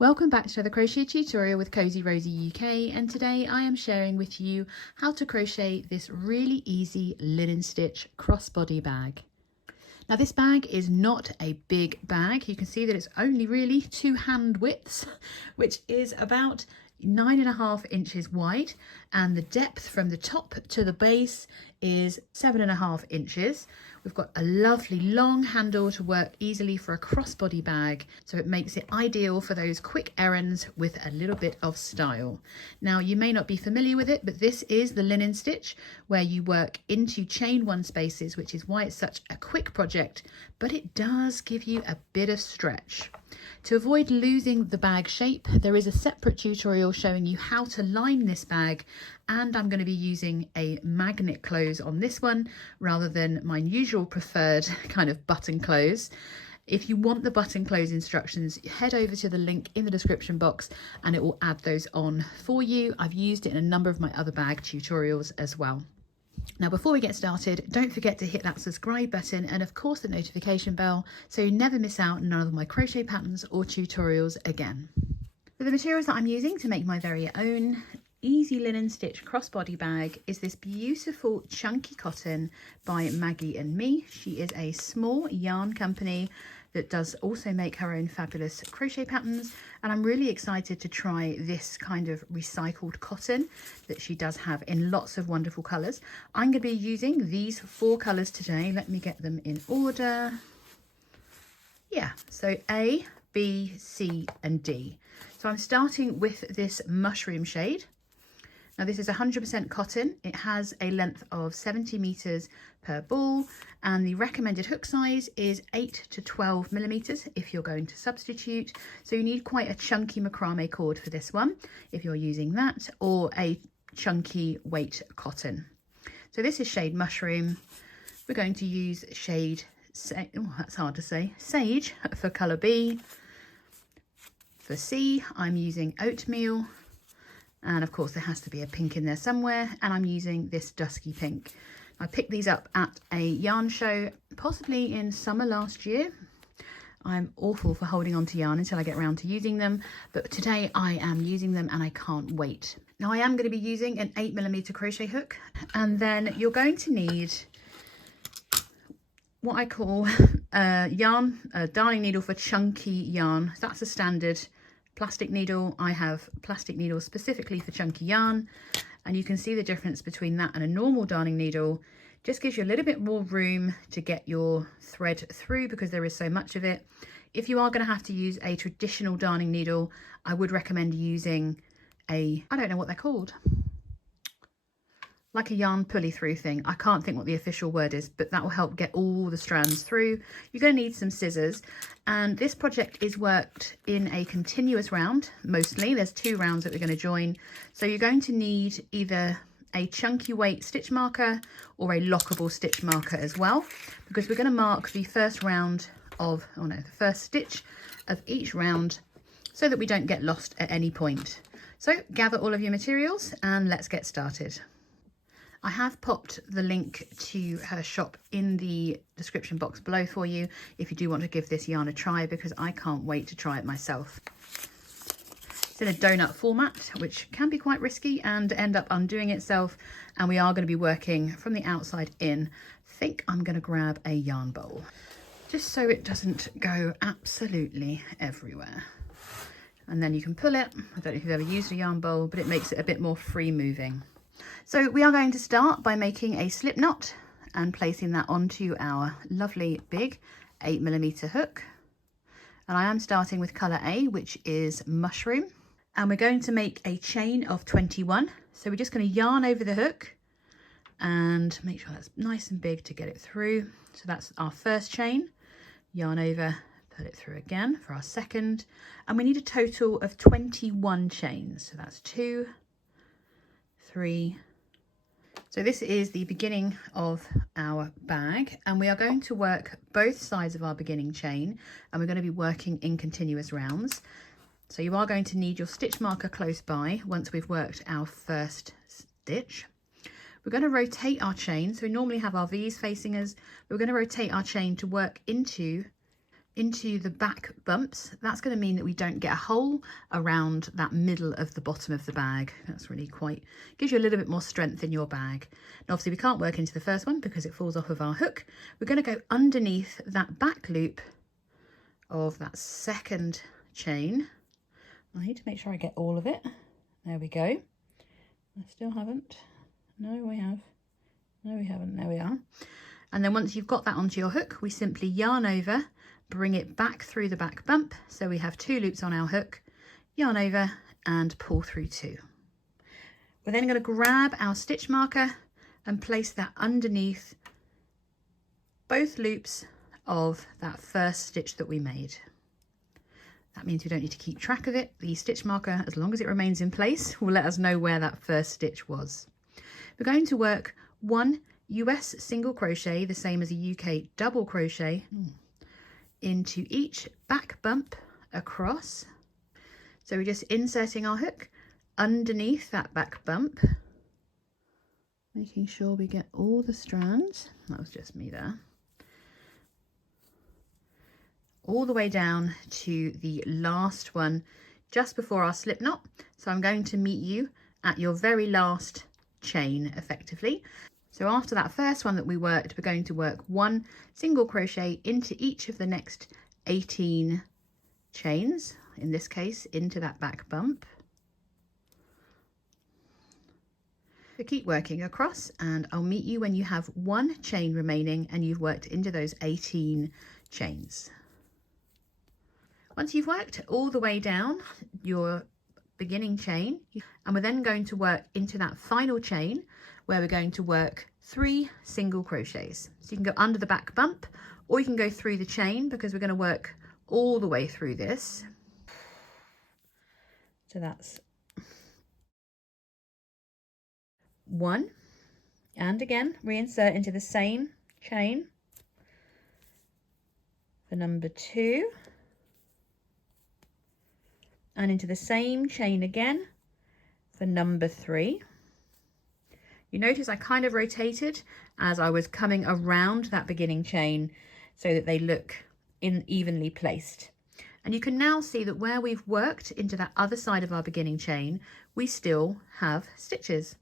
Welcome back to the crochet tutorial with Cozy Rosie UK, and today I am sharing with you how to crochet this really easy linen stitch crossbody bag. Now this bag is not a big bag. You can see that it's only really 2 hand widths, which is about 9.5 inches wide, and the depth from the top to the base is 7.5 inches. We've got a lovely long handle to work easily for a crossbody bag, so it makes it ideal for those quick errands with a little bit of style. Now you may not be familiar with it, but this is the linen stitch where you work into chain 1 spaces, which is why it's such a quick project, but it does give you a bit of stretch. To avoid losing the bag shape, there is a separate tutorial showing you how to line this bag, and I'm going to be using a magnet close on this one rather than my usual preferred kind of button close. If you want the button close instructions, head over to the link in the description box and it will add those on for you. I've used it in a number of my other bag tutorials as well. Now before we get started, don't forget to hit that subscribe button and of course the notification bell so you never miss out on none of my crochet patterns or tutorials again. For the materials that I'm using to make my very own easy linen stitch crossbody bag is this beautiful chunky cotton by Maggie and Me. She is a small yarn company that does also make her own fabulous crochet patterns, and I'm really excited to try this kind of recycled cotton that she does have in lots of wonderful colours. I'm going to be using these 4 colours today. Let me get them in order. Yeah, so A, B, C and D. So I'm starting with this mushroom shade. Now this is 100% cotton. It has a length of 70 meters per ball, and the recommended hook size is 8 to 12 millimeters if you're going to substitute. So you need quite a chunky macrame cord for this one if you're using that, or a chunky weight cotton. So this is shade mushroom. We're going to use shade, that's hard to say, sage for color B. For C, I'm using oatmeal. And of course there has to be a pink in there somewhere, and I'm using this dusky pink. I picked these up at a yarn show, possibly in summer last year. I'm awful for holding on to yarn until I get around to using them, but today I am using them and I can't wait. Now I am going to be using an 8mm crochet hook, and then you're going to need what I call a darning needle for chunky yarn. That's a standard plastic needle. I have plastic needles specifically for chunky yarn, and you can see the difference between that and a normal darning needle. Just gives you a little bit more room to get your thread through because there is so much of it. If you are going to have to use a traditional darning needle, I would recommend using I don't know what they're called, like a yarn pulley through thing. I can't think what the official word is, but that will help get all the strands through. You're going to need some scissors, and this project is worked in a continuous round mostly. There's 2 rounds that we're going to join, so you're going to need either a chunky weight stitch marker or a lockable stitch marker as well, because we're going to mark the first round of, the first stitch of each round so that we don't get lost at any point. So gather all of your materials and let's get started. I have popped the link to her shop in the description box below for you if you do want to give this yarn a try, because I can't wait to try it myself. It's in a donut format, which can be quite risky and end up undoing itself, and we are going to be working from the outside in. I think I'm going to grab a yarn bowl just so it doesn't go absolutely everywhere. And then you can pull it. I don't know if you've ever used a yarn bowl, but it makes it a bit more free moving. So we are going to start by making a slip knot and placing that onto our lovely big 8mm hook. And I am starting with colour A, which is mushroom. And we're going to make a chain of 21. So we're just going to yarn over the hook and make sure that's nice and big to get it through. So that's our first chain. Yarn over, put it through again for our second. And we need a total of 21 chains. So that's 2, 3. So this is the beginning of our bag, and we are going to work both sides of our beginning chain, and we're going to be working in continuous rounds. So you are going to need your stitch marker close by once we've worked our first stitch. We're going to rotate our chain. So we normally have our V's facing us. We're going to rotate our chain to work into into the back bumps, that's going to mean that we don't get a hole around that middle of the bottom of the bag. That's really gives you a little bit more strength in your bag. Now obviously we can't work into the first one because it falls off of our hook. We're going to go underneath that back loop of that second chain. I need to make sure I get all of it. There we go. I still haven't. No, we have. No, we haven't. There we are. And then once you've got that onto your hook, we simply yarn over, bring it back through the back bump. So we have 2 loops on our hook, yarn over and pull through 2. We're then going to grab our stitch marker and place that underneath both loops of that first stitch that we made. That means we don't need to keep track of it. The stitch marker, as long as it remains in place, will let us know where that first stitch was. We're going to work 1 US single crochet, the same as a UK double crochet, into each back bump across. So we're just inserting our hook underneath that back bump, making sure we get all the strands. That was just me there. All the way down to the last one just before our slip knot. So I'm going to meet you at your very last chain effectively. So after that first one that we worked, we're going to work 1 single crochet into each of the next 18 chains, in this case into that back bump. So keep working across and I'll meet you when you have 1 chain remaining and you've worked into those 18 chains. Once you've worked all the way down your beginning chain, and we're then going to work into that final chain where we're going to work 3 single crochets. So you can go under the back bump or you can go through the chain because we're going to work all the way through this. So that's 1, and again reinsert into the same chain for number 2. And into the same chain again for number 3. You notice I kind of rotated as I was coming around that beginning chain so that they look evenly placed. And you can now see that where we've worked into that other side of our beginning chain, we still have stitches.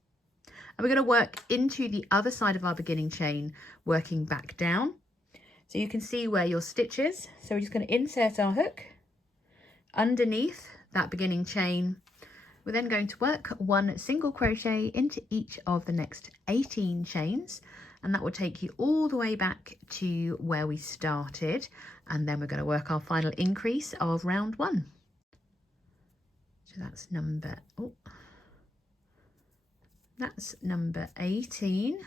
And we're going to work into the other side of our beginning chain, working back down. So you can see where your stitch is. So we're just going to insert our hook underneath that beginning chain. We're then going to work 1 single crochet into each of the next 18 chains, and that will take you all the way back to where we started, and then we're going to work our final increase of round 1. So that's number 18.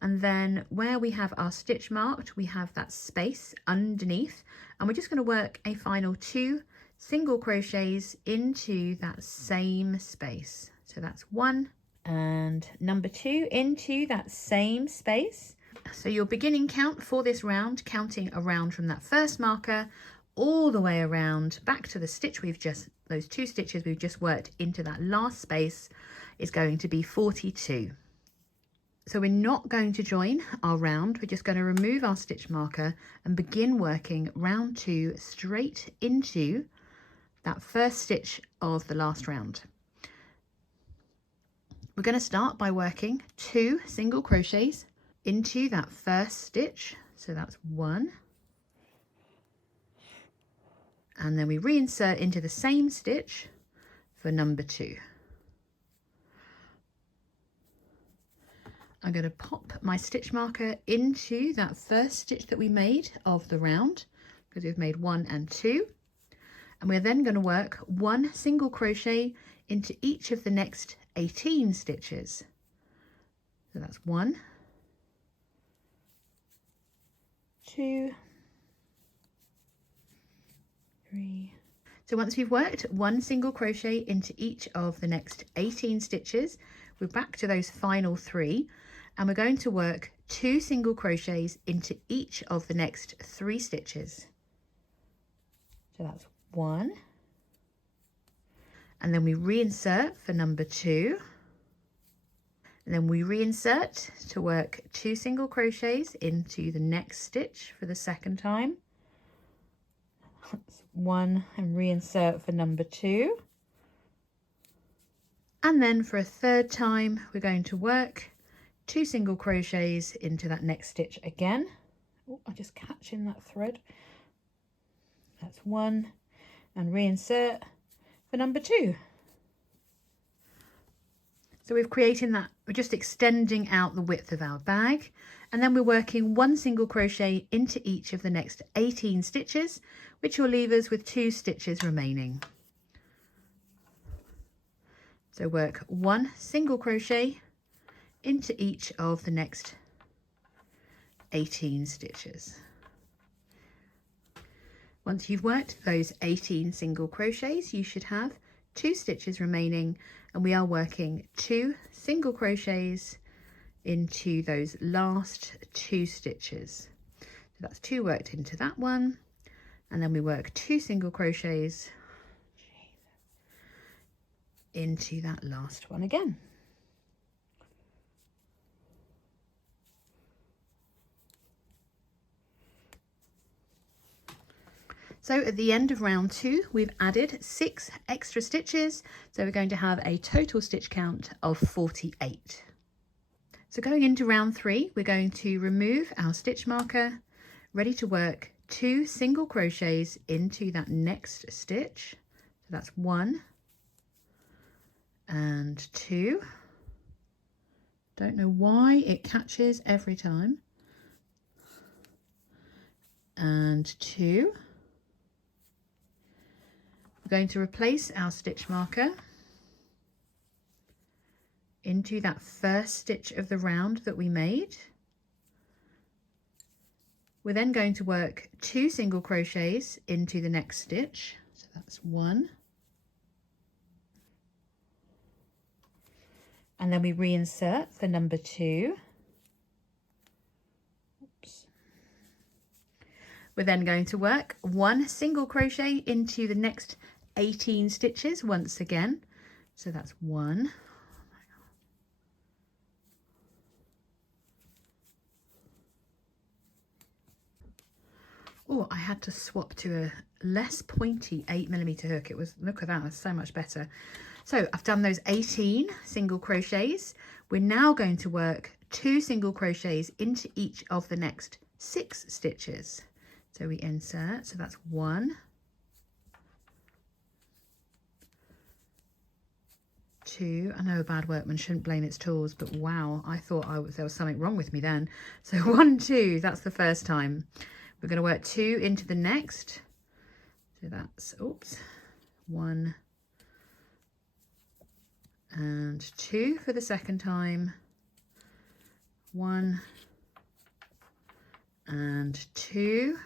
And then where we have our stitch marked, we have that space underneath, and we're just going to work a final 2 single crochets into that same space. So that's 1 and number 2 into that same space. So your beginning count for this round, counting around from that first marker all the way around back to the stitch those 2 stitches we've just worked into that last space, is going to be 42. So we're not going to join our round, we're just going to remove our stitch marker and begin working round 2 straight into that first stitch of the last round. We're going to start by working 2 single crochets into that first stitch. So that's 1. And then we reinsert into the same stitch for number 2. I'm going to pop my stitch marker into that first stitch that we made of the round, because we've made 1 and 2. And we're then going to work 1 single crochet into each of the next 18 stitches. So that's 1, 2, 3. So once we've worked 1 single crochet into each of the next 18 stitches, we're back to those final 3, and we're going to work 2 single crochets into each of the next 3 stitches. So that's 1, and then we reinsert for number 2, and then we reinsert to work 2 single crochets into the next stitch for the second time, That's 1 and reinsert for number 2. And then for a third time, we're going to work 2 single crochets into that next stitch again. Oh, I'm just catching that thread. That's 1 and reinsert for number 2. So we're creating that, we're just extending out the width of our bag, and then we're working 1 single crochet into each of the next 18 stitches, which will leave us with 2 stitches remaining. So work 1 single crochet into each of the next 18 stitches. Once you've worked those 18 single crochets, you should have 2 stitches remaining, and we are working 2 single crochets into those last 2 stitches. So that's 2 worked into that one, and then we work 2 single crochets into that last one again. So at the end of round 2, we've added 6 extra stitches. So we're going to have a total stitch count of 48. So going into round 3, we're going to remove our stitch marker, ready to work 2 single crochets into that next stitch. So that's 1 and 2. Don't know why it catches every time. And 2. We're going to replace our stitch marker into that first stitch of the round that we made. We're then going to work 2 single crochets into the next stitch. So that's 1. And then we reinsert for number 2. Oops. We're then going to work 1 single crochet into the next 18 stitches once again. So that's 1. Oh, I had to swap to a less pointy 8mm hook. It was, look at that, that's so much better. So I've done those 18 single crochets. We're now going to work 2 single crochets into each of the next 6 stitches. So we insert, so that's 1, 2. I know a bad workman shouldn't blame its tools, but wow, I thought there was something wrong with me then. So 1, 2, that's the first time. We're going to work 2 into the next. So that's, oops, 1 and 2 for the second time. 1 and 2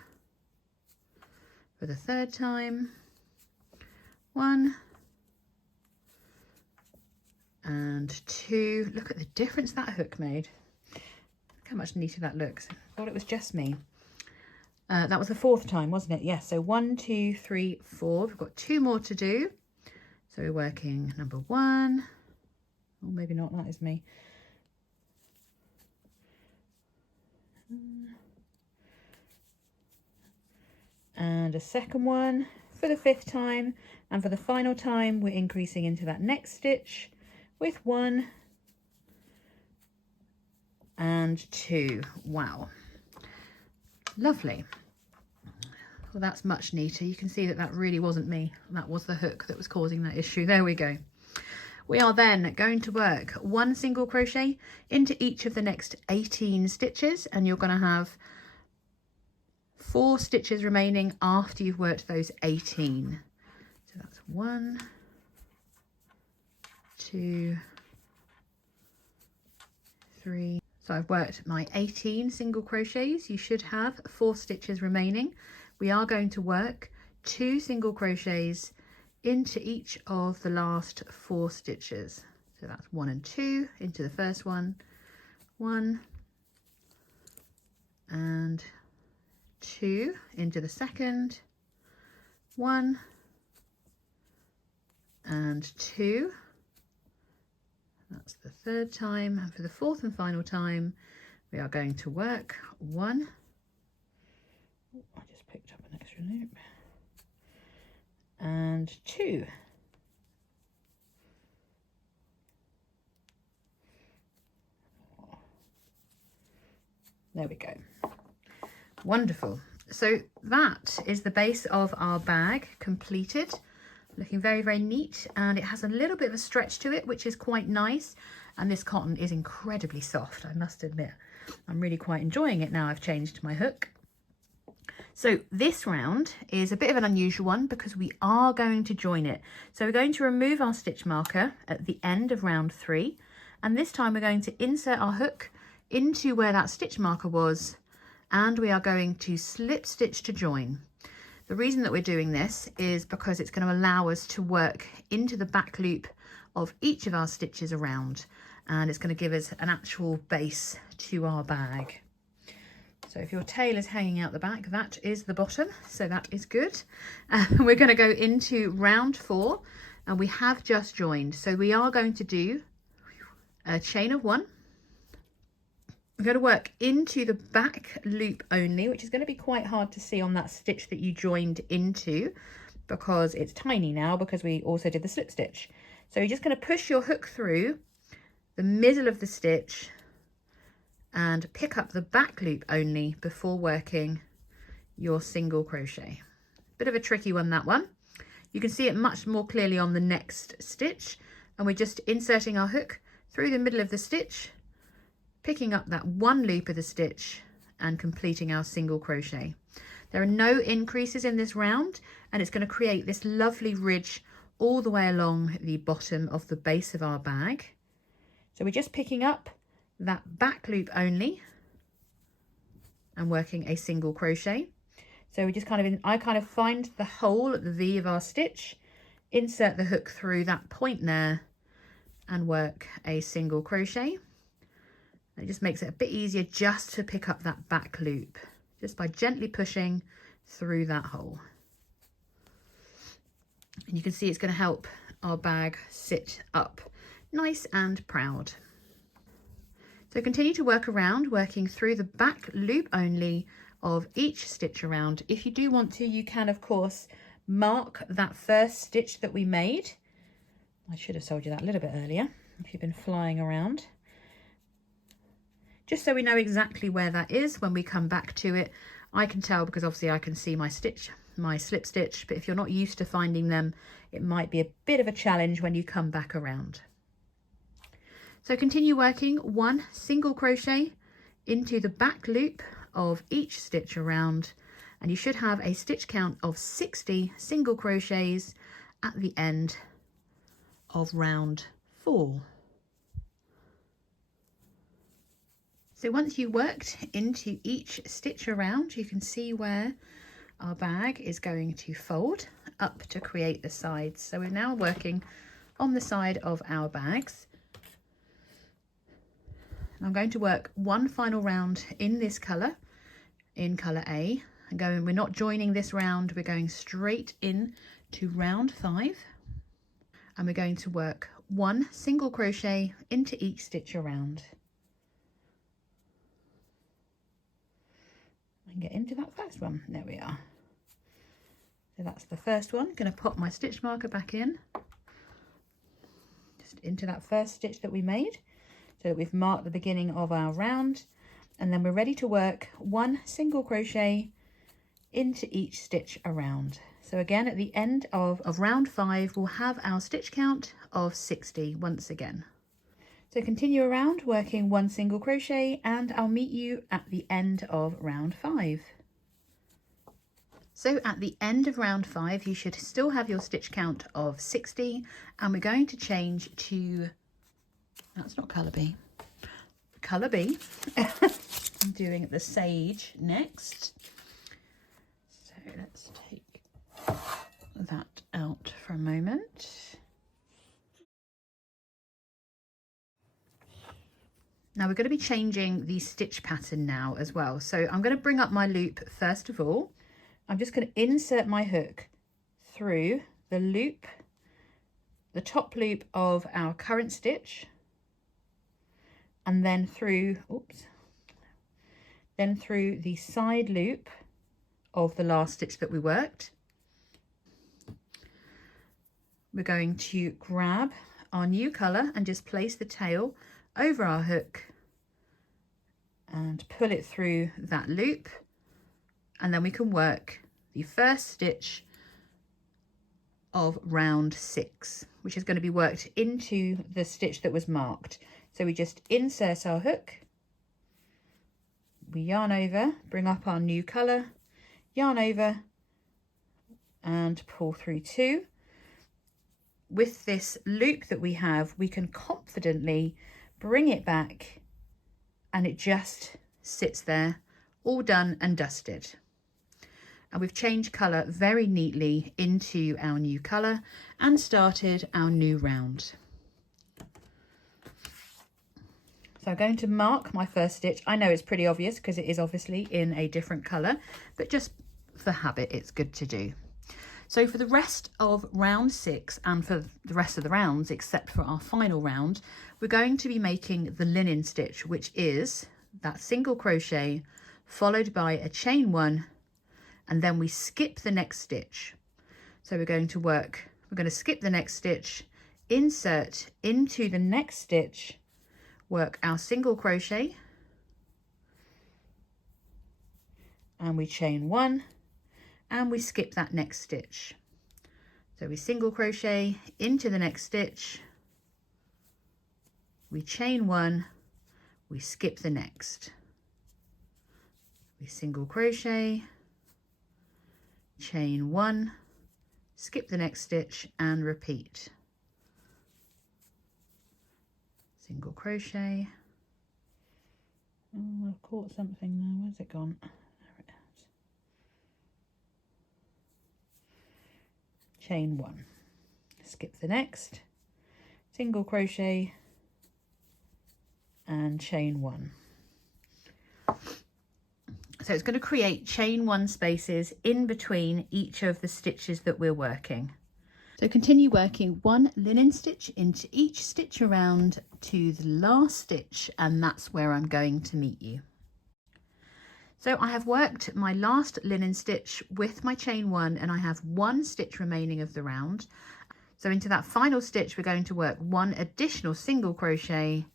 for the third time. 1 and 2. Look at the difference that hook made. Look how much neater that looks. I thought it was just me. That was the 4th time, wasn't it? Yes, so 1, 2, 3, 4. We've got 2 more to do. So we're working number 1. Or maybe not, that is me. And a second one for the 5th time. And for the final time, we're increasing into that next stitch with 1 and 2. Wow. Lovely. Well, that's much neater. You can see that that really wasn't me. That was the hook that was causing that issue. There we go. We are then going to work 1 single crochet into each of the next 18 stitches, and you're going to have 4 stitches remaining after you've worked those 18. So that's 1, 2, 3. So I've worked my 18 single crochets. You should have 4 stitches remaining. We are going to work 2 single crochets into each of the last 4 stitches. So that's 1 and 2 into the first one, 1 and 2 into the second, 1 and 2. That's the 3rd time, and for the 4th and final time we are going to work 1. Oh, I just picked up an extra loop. and 2. There we go. Wonderful. So that is the base of our bag completed. Looking very, very neat, and it has a little bit of a stretch to it, which is quite nice. And this cotton is incredibly soft, I must admit. I'm really quite enjoying it now I've changed my hook. So this round is a bit of an unusual one because we are going to join it. So we're going to remove our stitch marker at the end of round 3, and this time we're going to insert our hook into where that stitch marker was, and we are going to slip stitch to join. The reason that we're doing this is because it's going to allow us to work into the back loop of each of our stitches around, and it's going to give us an actual base to our bag. So if your tail is hanging out the back, that is the bottom, so that is good. We're going to go into round 4, and we have just joined. So we are going to do a chain of 1. We're going to work into the back loop only, which is going to be quite hard to see on that stitch that you joined into because it's tiny now because we also did the slip stitch. So you're just going to push your hook through the middle of the stitch and pick up the back loop only before working your single crochet. Bit of a tricky one, that one. You can see it much more clearly on the next stitch, and we're just inserting our hook through the middle of the stitch, picking up that one loop of the stitch and completing our single crochet. There are no increases in this round, and it's going to create this lovely ridge all the way along the bottom of the base of our bag. So we're just picking up that back loop only and working a single crochet. So we just I kind of find the hole at the V of our stitch, insert the hook through that point there and work a single crochet. It just makes it a bit easier just to pick up that back loop, just by gently pushing through that hole. And you can see it's going to help our bag sit up nice and proud. So continue to work around, working through the back loop only of each stitch around. If you do want to, you can of course mark that first stitch that we made. I should have told you that a little bit earlier if you've been flying around. Just so we know exactly where that is when we come back to it. I can tell because obviously I can see my stitch, my slip stitch, but if you're not used to finding them, it might be a bit of a challenge when you come back around. So continue working 1 single crochet into the back loop of each stitch around, and you should have a stitch count of 60 single crochets at the end of round 4. So once you worked into each stitch around, you can see where our bag is going to fold up to create the sides. So we're now working on the side of our bags. I'm going to work one final round in this colour, in colour A. We're not joining this round, we're going straight in to round 5. And we're going to work 1 single crochet into each stitch around. And get into that first one. There we are. So that's the first one. Going to pop my stitch marker back in, just into that first stitch that we made, so that we've marked the beginning of our round, and then we're ready to work 1 single crochet into each stitch around. So again, at the end of round 5, we'll have our stitch count of 60 once again. So continue around working 1 single crochet, and I'll meet you at the end of round 5. So at the end of round 5, you should still have your stitch count of 60, and we're going to change to, that's not colour B, colour B. I'm doing the sage next. So let's take that out for a moment. Now we're going to be changing the stitch pattern now as well. So I'm going to bring up my loop first of all. I'm just going to insert my hook through the loop, the top loop of our current stitch, and then through, then through the side loop of the last stitch that we worked. we're going to grab our new colour and just place the tail over our hook and pull it through that loop, and then we can work the first stitch of round 6, which is going to be worked into the stitch that was marked. So we just insert our hook, we yarn over, bring up our new colour, yarn over and pull through 2. With this loop that we have, we can confidently bring it back and it just sits there, all done and dusted. And we've changed colour very neatly into our new colour and started our new round. So I'm going to mark my first stitch. I know it's pretty obvious because it is obviously in a different colour, but just for habit, it's good to do. So for the rest of round 6 and for the rest of the rounds, except for our final round, we're going to be making the linen stitch, which is that single crochet followed by a chain 1, and then we skip the next stitch. So we're going to skip the next stitch, insert into the next stitch, work our single crochet, and we chain 1, and we skip that next stitch. So we single crochet into the next stitch, we chain 1, we skip the next, we single crochet, chain 1, skip the next stitch and repeat. Single crochet. Oh, I've caught something there. Where's it gone? There it is. Chain 1, skip the next, single crochet and chain 1. So it's going to create chain 1 spaces in between each of the stitches that we're working. So continue working 1 linen stitch into each stitch around to the last stitch, and that's where I'm going to meet you. So I have worked my last linen stitch with my chain 1, and I have 1 stitch remaining of the round. So into that final stitch, we're going to work 1 additional single crochet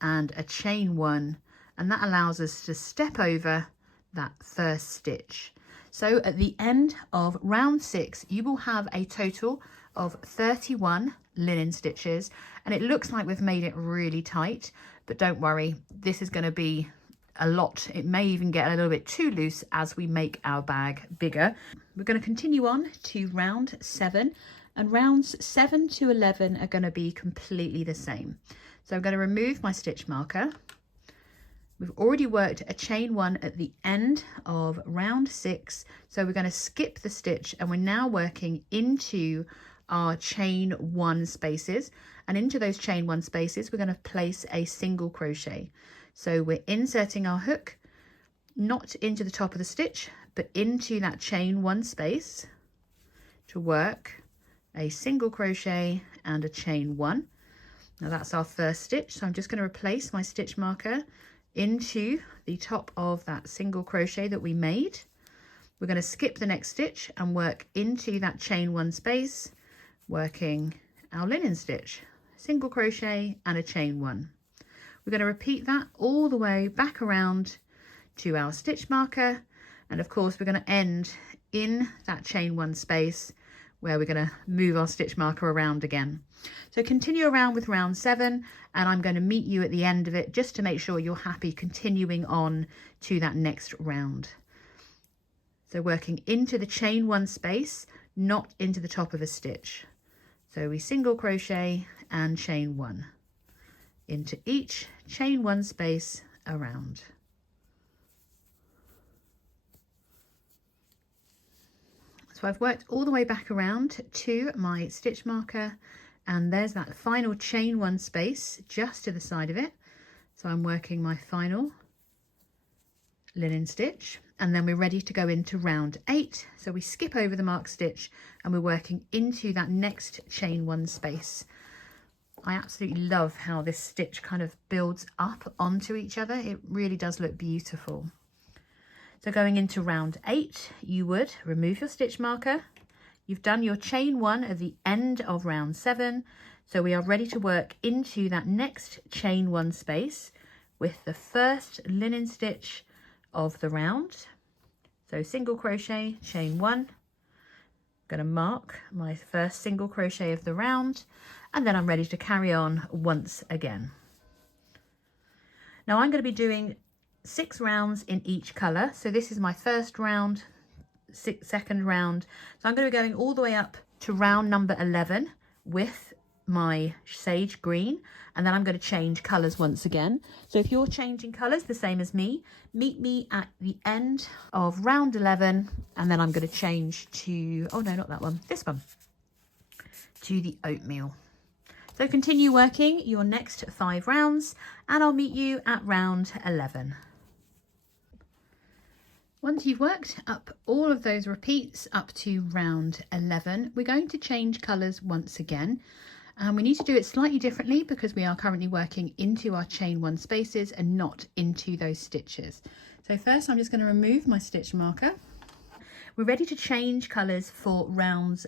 and a chain 1, and that allows us to step over that first stitch. So at the end of round 6, you will have a total of 31 linen stitches, and it looks like we've made it really tight, but don't worry, this is going to be a lot. It may even get a little bit too loose as we make our bag bigger. We're going to continue on to round 7, and rounds 7 to 11 are going to be completely the same. So I'm going to remove my stitch marker. We've already worked a chain 1 at the end of round 6, so we're going to skip the stitch, and we're now working into our chain 1 spaces, and into those chain 1 spaces we're going to place a single crochet. So we're inserting our hook not into the top of the stitch but into that chain 1 space to work a single crochet and a chain 1. Now that's our first stitch, so I'm just going to replace my stitch marker into the top of that single crochet that we made. We're going to skip the next stitch and work into that chain 1 space, working our linen stitch, single crochet and a chain 1. We're going to repeat that all the way back around to our stitch marker, and of course we're going to end in that chain 1 space where we're going to move our stitch marker around again. So continue around with round 7, and I'm going to meet you at the end of it just to make sure you're happy continuing on to that next round. So working into the chain 1 space, not into the top of a stitch. So we single crochet and chain 1 into each chain 1 space around. So I've worked all the way back around to my stitch marker, and there's that final chain 1 space just to the side of it. So I'm working my final linen stitch, and then we're ready to go into round 8. So we skip over the marked stitch and we're working into that next chain 1 space. I absolutely love how this stitch kind of builds up onto each other. It really does look beautiful. So going into round 8, you would remove your stitch marker, you've done your chain 1 at the end of round 7. So we are ready to work into that next chain 1 space with the first linen stitch of the round. So single crochet, chain 1. I'm going to mark my first single crochet of the round, and then I'm ready to carry on once again. Now I'm going to be doing 6 rounds in each colour. So this is my first round, second round. So I'm going to be going all the way up to round number 11 with my sage green, and then I'm going to change colours once again. So if you're changing colours the same as me, meet me at the end of round 11, and then I'm going to change to, oh no, not that one, this one, to the oatmeal. So continue working your next 5 rounds, and I'll meet you at round 11. Once you've worked up all of those repeats up to round 11, we're going to change colours once again. And we need to do it slightly differently because we are currently working into our chain 1 spaces and not into those stitches. So first I'm just going to remove my stitch marker. We're ready to change colours for rounds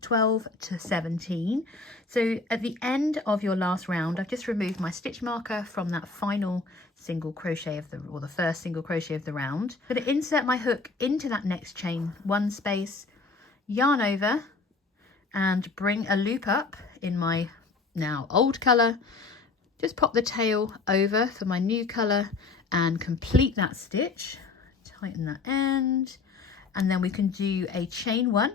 12 to 17. So at the end of your last round, I've just removed my stitch marker from that final single crochet of the first single crochet of the round. I'm going to insert my hook into that next chain 1 space, yarn over, and bring a loop up in my now old colour. Just pop the tail over for my new colour and complete that stitch. Tighten that end, and then we can do a chain 1,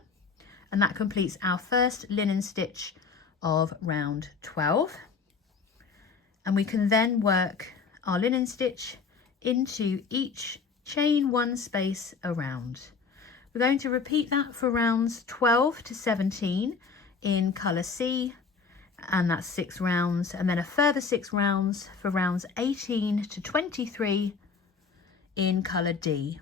and that completes our first linen stitch of round 12. And we can then work our linen stitch into each chain 1 space around. We're going to repeat that for rounds 12 to 17 in colour C, and that's 6 rounds, and then a further 6 rounds for rounds 18 to 23 in colour D.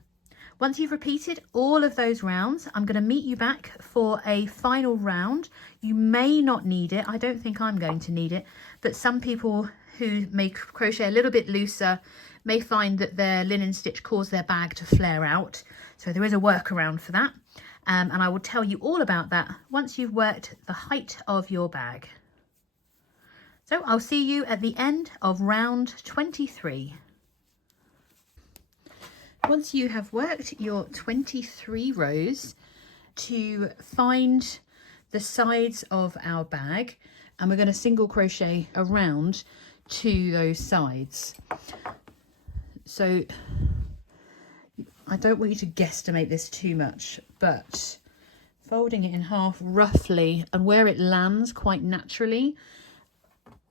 Once you've repeated all of those rounds, I'm going to meet you back for a final round. You may not need it. I don't think I'm going to need it, but some people who may crochet a little bit looser may find that their linen stitch cause their bag to flare out. So there is a workaround for that. And I will tell you all about that once you've worked the height of your bag. So I'll see you at the end of round 23. Once you have worked your 23 rows, to find the sides of our bag, and we're going to single crochet around to those sides. So I don't want you to guesstimate this too much, but folding it in half roughly, and where it lands quite naturally,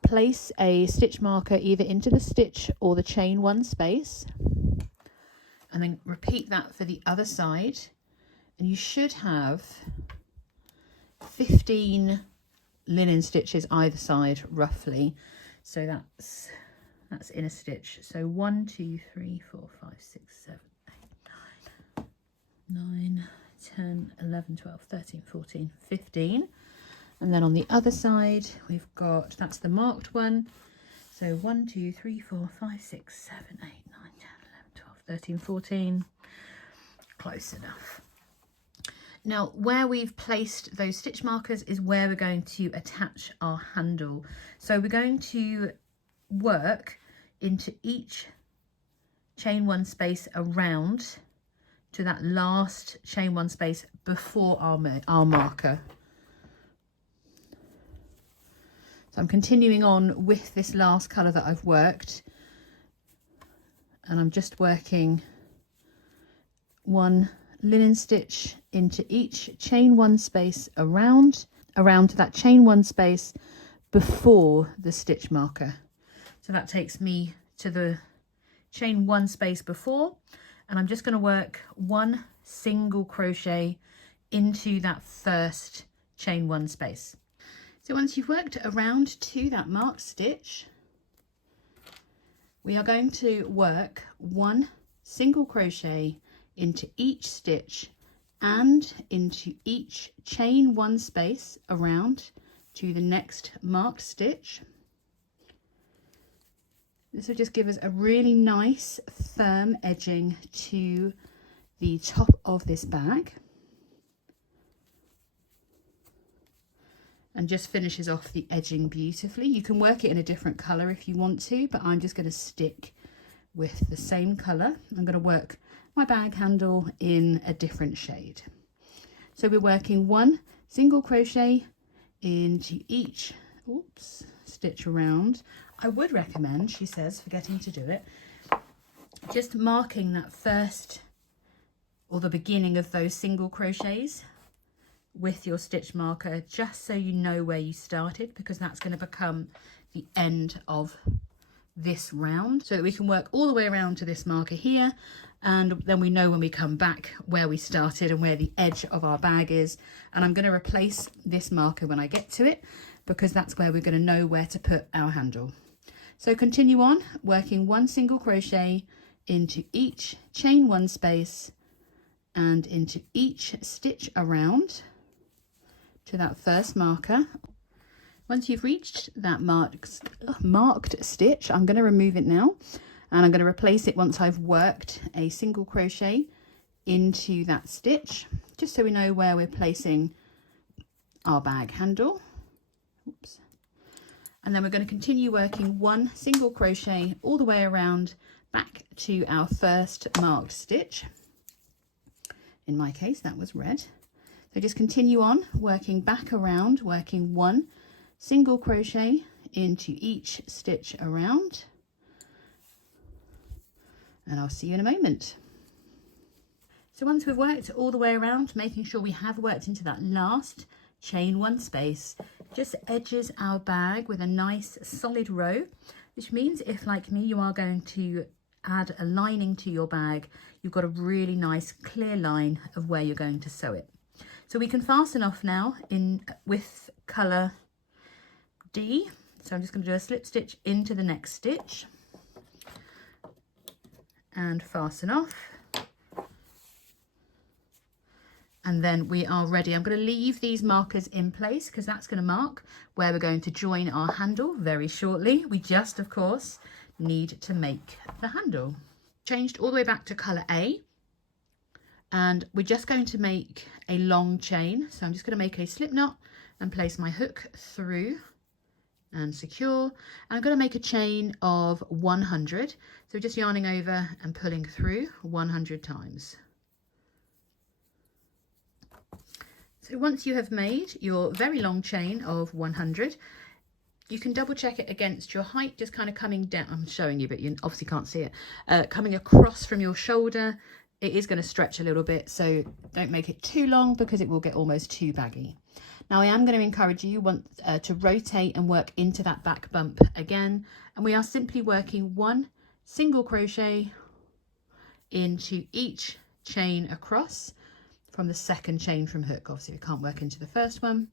place a stitch marker either into the stitch or the chain 1 space, and then repeat that for the other side, and you should have 15 linen stitches either side roughly. So that's in a stitch. So 1, 2, 3, 4, 5, 6, 7, 8, 9, 10, 11, 12, 13, 14, 15. And then on the other side, we've got, that's the marked one. So 1, 2, 3, 4, 5, 6, 7, 8, 9, 10, 11, 12, 13, 14. Close enough. Now, where we've placed those stitch markers is where we're going to attach our handle. So we're going to work into each chain 1 space around to that last chain 1 space before our marker. So I'm continuing on with this last colour that I've worked, and I'm just working 1 linen stitch into each chain 1 space around to that chain 1 space before the stitch marker. So that takes me to the chain 1 space before, and I'm just going to work 1 single crochet into that first chain 1 space. So once you've worked around to that marked stitch, we are going to work 1 single crochet into each stitch and into each chain 1 space around to the next marked stitch. This will just give us a really nice firm edging to the top of this bag. and just finishes off the edging beautifully. You can work it in a different colour if you want to, but I'm just going to stick with the same colour. I'm going to work my bag handle in a different shade. So we're working 1 single crochet into each stitch around. I would recommend, she says, forgetting to do it, just marking that first or the beginning of those single crochets with your stitch marker, just so you know where you started, because that's going to become the end of this round, so that we can work all the way around to this marker here, and then we know when we come back where we started and where the edge of our bag is. And I'm going to replace this marker when I get to it, because that's where we're going to know where to put our handle. So continue on working 1 single crochet into each, chain 1 space and into each stitch around to that first marker. Once you've reached that marked stitch, I'm going to remove it now, and I'm going to replace it once I've worked a single crochet into that stitch, just so we know where we're placing our bag handle. Oops. And then we're going to continue working 1 single crochet all the way around back to our first marked stitch. In my case, that was red. So just continue on working back around, working 1 single crochet into each stitch around, and I'll see you in a moment. So once we've worked all the way around, making sure we have worked into that last chain 1 space, just edges our bag with a nice solid row, which means if, like me, you are going to add a lining to your bag, you've got a really nice clear line of where you're going to sew it. So we can fasten off now with colour D. So I'm just going to do a slip stitch into the next stitch and fasten off. And then we are ready. I'm going to leave these markers in place because that's going to mark where we're going to join our handle very shortly. We just, of course, need to make the handle. Changed all the way back to colour A. And we're just going to make a long chain. So I'm just going to make a slip knot and place my hook through and secure. And I'm going to make a chain of 100. So just yarning over and pulling through 100 times. So once you have made your very long chain of 100, you can double check it against your height, just kind of coming down. I'm showing you, but you obviously can't see it. Coming across from your shoulder. It is going to stretch a little bit, so don't make it too long because it will get almost too baggy. Now I am going to encourage you to rotate and work into that back bump again, and we are simply working 1 single crochet into each chain across from the second chain from hook. Obviously we can't work into the first one,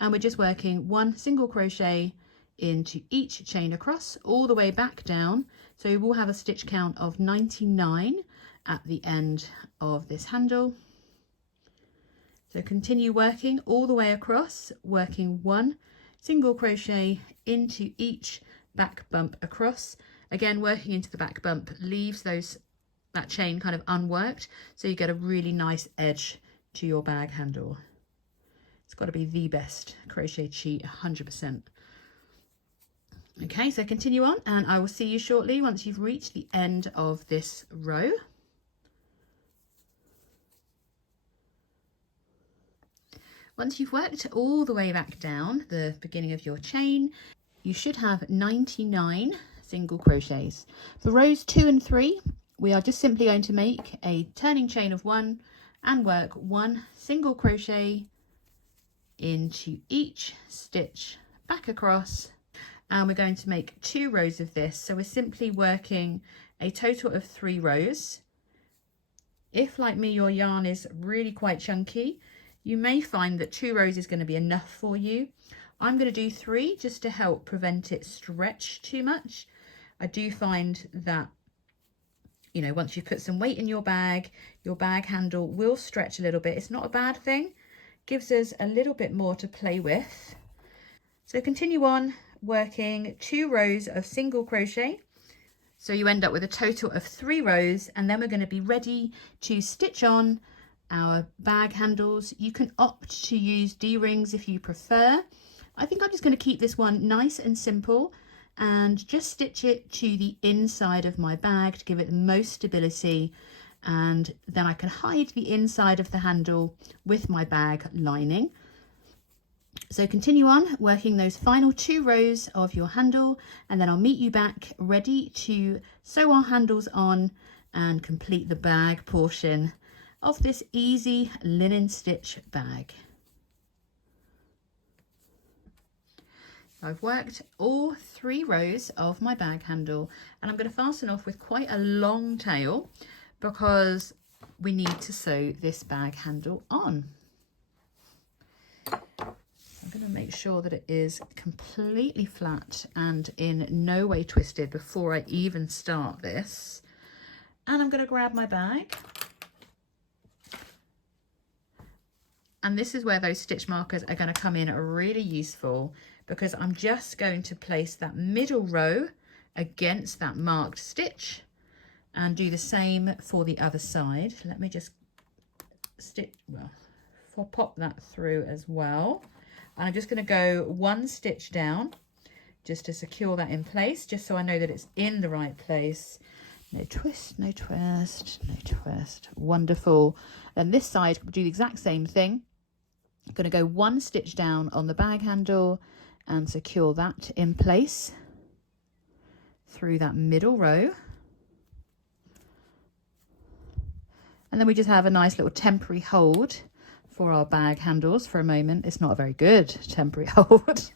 and we're just working 1 single crochet into each chain across all the way back down, so you will have a stitch count of 99 at the end of this handle. So continue working all the way across, working 1 single crochet into each back bump across. Again, working into the back bump leaves that chain kind of unworked, so you get a really nice edge to your bag handle. It's got to be the best crochet cheat, 100%. Okay, so continue on, and I will see you shortly once you've reached the end of this row. Once you've worked all the way back down the beginning of your chain, you should have 99 single crochets. For rows 2 and 3, we are just simply going to make a turning chain of 1 and work 1 single crochet into each stitch back across, and we're going to make 2 rows of this. So we're simply working a total of 3 rows. If, like me, your yarn is really quite chunky, you may find that 2 rows is going to be enough for you. I'm going to do 3 just to help prevent it stretch too much. I do find that, you know, once you've put some weight in your bag handle will stretch a little bit. It's not a bad thing. Gives us a little bit more to play with. So continue on working 2 rows of single crochet. So you end up with a total of 3 rows, and then we're going to be ready to stitch on our bag handles. You can opt to use D-rings if you prefer. I think I'm just going to keep this one nice and simple and just stitch it to the inside of my bag to give it the most stability, and then I can hide the inside of the handle with my bag lining. So continue on working those final 2 rows of your handle, and then I'll meet you back ready to sew our handles on and complete the bag portion of this easy linen stitch bag. I've worked all 3 rows of my bag handle, and I'm going to fasten off with quite a long tail because we need to sew this bag handle on. I'm going to make sure that it is completely flat and in no way twisted before I even start this. And I'm going to grab my bag. And this is where those stitch markers are going to come in really useful, because I'm just going to place that middle row against that marked stitch and do the same for the other side. Let me just pop that through as well. And I'm just going to go 1 stitch down just to secure that in place, just so I know that it's in the right place. No twist, no twist, no twist. Wonderful. And this side, we'll do the exact same thing. I'm going to go 1 stitch down on the bag handle and secure that in place through that middle row. And then we just have a nice little temporary hold for our bag handles for a moment. It's not a very good temporary hold, but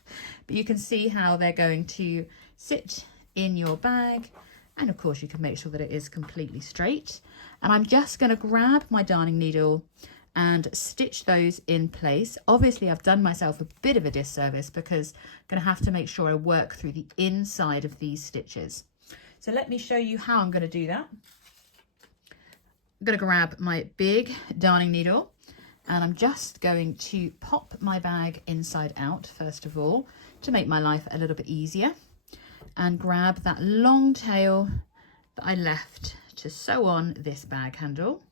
you can see how they're going to sit in your bag. And of course you can make sure that it is completely straight. And I'm just going to grab my darning needle and stitch those in place. Obviously I've done myself a bit of a disservice because I'm going to have to make sure I work through the inside of these stitches. So let me show you how I'm going to do that. I'm going to grab my big darning needle, and I'm just going to pop my bag inside out first of all to make my life a little bit easier, and grab that long tail that I left to sew on this bag handle.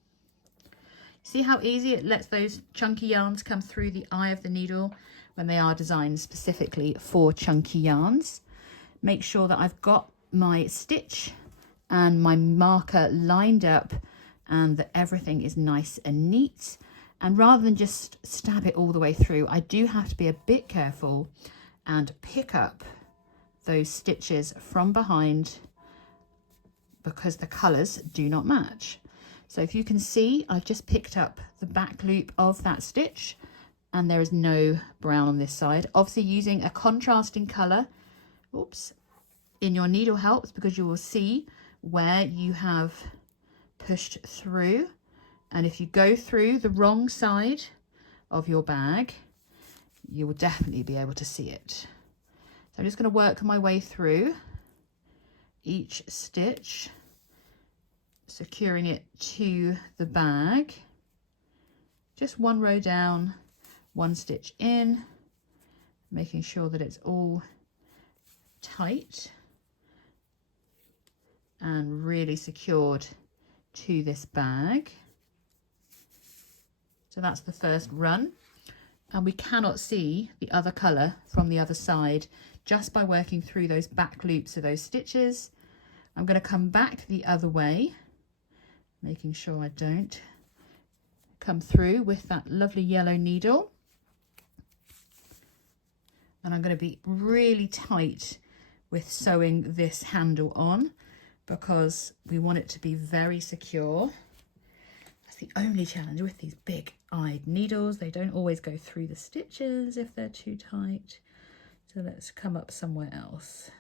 See how easy it lets those chunky yarns come through the eye of the needle when they are designed specifically for chunky yarns. Make sure that I've got my stitch and my marker lined up and that everything is nice and neat. And rather than just stab it all the way through, I do have to be a bit careful and pick up those stitches from behind because the colours do not match. So if you can see, I've just picked up the back loop of that stitch and there is no brown on this side. Obviously using a contrasting colour, in your needle helps, because you will see where you have pushed through. And if you go through the wrong side of your bag, you will definitely be able to see it. So I'm just going to work my way through each stitch, securing it to the bag. Just 1 row down, 1 stitch in, making sure that it's all tight and really secured to this bag. So that's the first run, and we cannot see the other colour from the other side just by working through those back loops of those stitches. I'm going to come back the other way, making sure I don't come through with that lovely yellow needle. And I'm going to be really tight with sewing this handle on because we want it to be very secure. That's the only challenge with these big-eyed needles. They don't always go through the stitches if they're too tight. So let's come up somewhere else.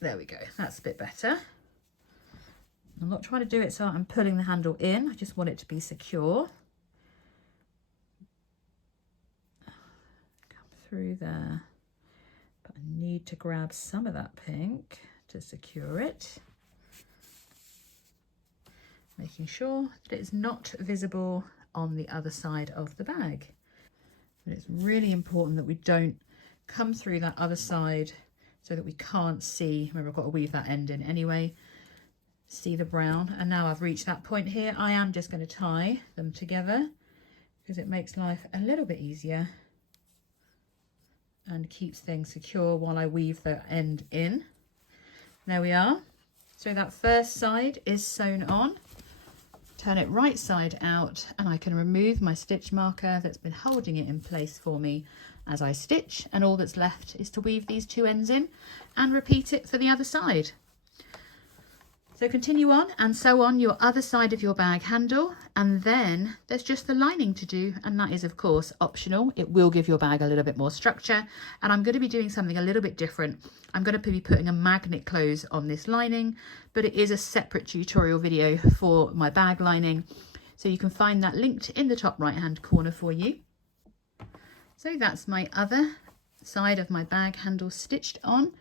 There we go, that's a bit better. I'm not trying to do it so I'm pulling the handle in, I just want it to be secure. Come through there, but I need to grab some of that pink to secure it. Making sure that it's not visible on the other side of the bag. But it's really important that we don't come through that other side so that we can't see. Remember, I've got to weave that end in anyway. See the brown. And now I've reached that point here, I am just going to tie them together because it makes life a little bit easier. and keeps things secure while I weave the end in. There we are. So that first side is sewn on. Turn it right side out and I can remove my stitch marker that's been holding it in place for me as I stitch, and all that's left is to weave these two ends in and repeat it for the other side. So continue on and sew on your other side of your bag handle, and then there's just the lining to do, and that is of course optional. It will give your bag a little bit more structure, and I'm going to be doing something a little bit different. I'm going to be putting a magnet close on this lining, but it is a separate tutorial video for my bag lining, so you can find that linked in the top right hand corner for you. So that's my other side of my bag handle stitched on,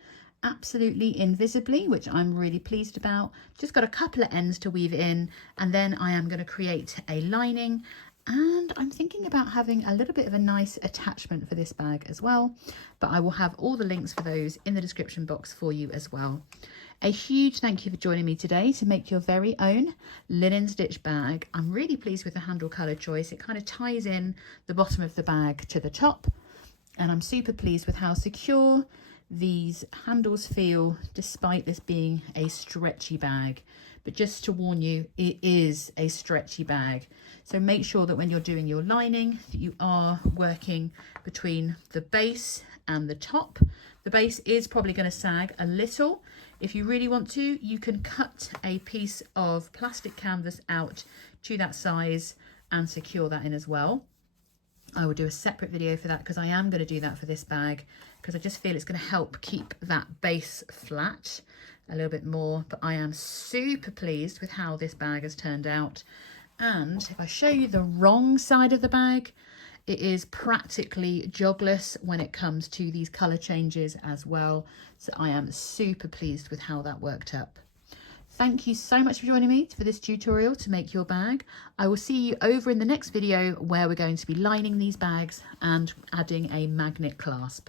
absolutely invisibly, which I'm really pleased about. Just got a couple of ends to weave in, and then I am going to create a lining, and I'm thinking about having a little bit of a nice attachment for this bag as well, but I will have all the links for those in the description box for you as well. A huge thank you for joining me today to make your very own linen stitch bag. I'm really pleased with the handle colour choice. It kind of ties in the bottom of the bag to the top, and I'm super pleased with how secure these handles feel despite this being a stretchy bag. But just to warn you, it is a stretchy bag, so make sure that when you're doing your lining that you are working between the base and the top. The base is probably going to sag a little. If you really want to, you can cut a piece of plastic canvas out to that size and secure that in as well. I will do a separate video for that because I am going to do that for this bag, because I just feel it's going to help keep that base flat a little bit more. But I am super pleased with how this bag has turned out. And if I show you the wrong side of the bag, it is practically jogless when it comes to these colour changes as well. So I am super pleased with how that worked up. Thank you so much for joining me for this tutorial to make your bag. I will see you over in the next video where we're going to be lining these bags and adding a magnet clasp.